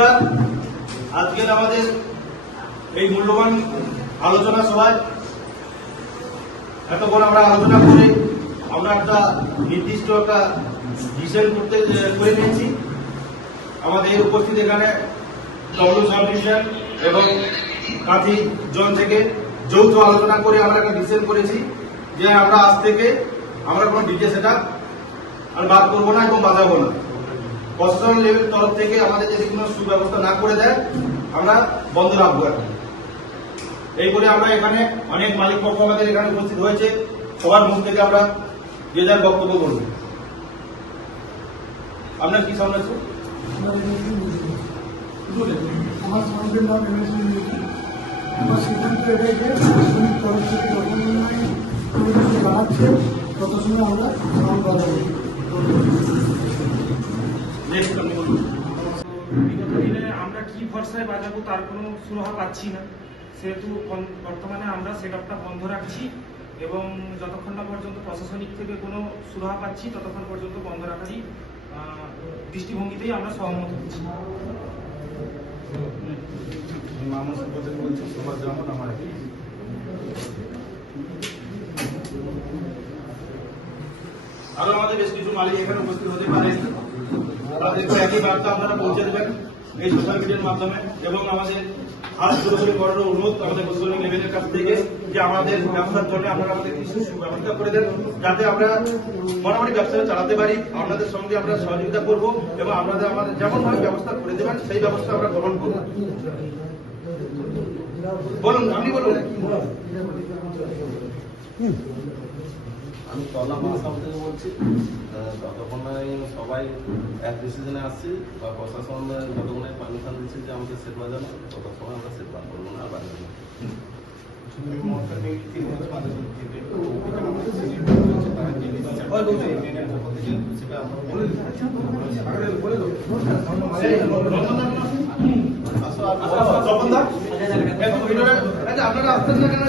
নমস্কার। আজকের আমাদের এই মূল্যবান আলোচনা সভায় এতক্ষণ আমরা আলোচনা করে আমরা একটা নির্দিষ্ট একটা ডিসিশন করে নিয়েছি। আমাদের উপস্থিত এখানে ডব্লিউ সাব ডিভিশন এবং কাঁথি জোন থেকে যৌথ আলোচনা করে আমরা একটা ডিসিশন করেছি যে আমরা আজ থেকে আমরা কোনো ডিজে সেটা আর বাদ করবো না এবং বাজাবো না। প্রশাসন লেভেল তরফ থেকে আমাদের যদি কোনো সুব্যবস্থা না করে দেয় আমরা বন্ধ রাখবো। এখন এই করে আমরা এখানে অনেক মালিক পক্ষ আমাদের এখানে উপস্থিত হয়েছে, সবার মুখ থেকে আমরা যে যার বক্তব্য করব। আপনার কি সামনে আছে? আমার সমাজের নাম আমার সিদ্ধান্ত এটাই যে প্রশাসনিক তরফ থেকে যখন জানাচ্ছে তত সময় আমরা সাউন্ড বাজাবো। বিগত দিনে আমরা কি ভরসায় বাজাবো তার কোনো সুরাহা পাচ্ছি না, সেহেতু বর্তমানে আমরা সেট আপটা বন্ধ রাখছি এবং যতক্ষণ না পর্যন্ত প্রশাসনিক থেকে কোনো সুরাহা পাচ্ছি ততক্ষণ পর্যন্ত বন্ধ রাখারই দৃষ্টিভঙ্গিতেই আমরা সহমত হচ্ছি। আরো আমাদের বেশ কিছু মালিক এখানে উপস্থিত হতে পারেন, তাদেরকে একই বার্তা আপনারা পৌঁছে দেবেন এই সোশ্যাল মিডিয়ার মাধ্যমে। এবং আমাদের হাত জোরে বড় অনুরোধ আমাদের প্রশাসনিক লেভেলের কাছ থেকে যে আমাদের ব্যবসার জন্য আপনারা আমাদের কিছু ব্যবস্থা করে দেন, যাতে আমরা মোটামুটি ব্যবসা চালাতে পারি। আপনাদের সঙ্গে আমরা সহযোগিতা করব এবং আপনাদের আমাদের যেমন ভাবে ব্যবস্থা করে দেবেন সেই ব্যবস্থা আমরা গ্রহণ করব। বলুন, আপনি বলুন। আমি তলা মাসাম থেকে বলছি। যতক্ষণ সবাই এক ডিসিশনে আসছি বা প্রশাসন যতক্ষণ পারমিশন দিচ্ছে যে আমাদের সেট বাজানো, ততক্ষণ আমরা সেট বার করবো না, বাজাবো না। আপনারা আসতেন না কেন?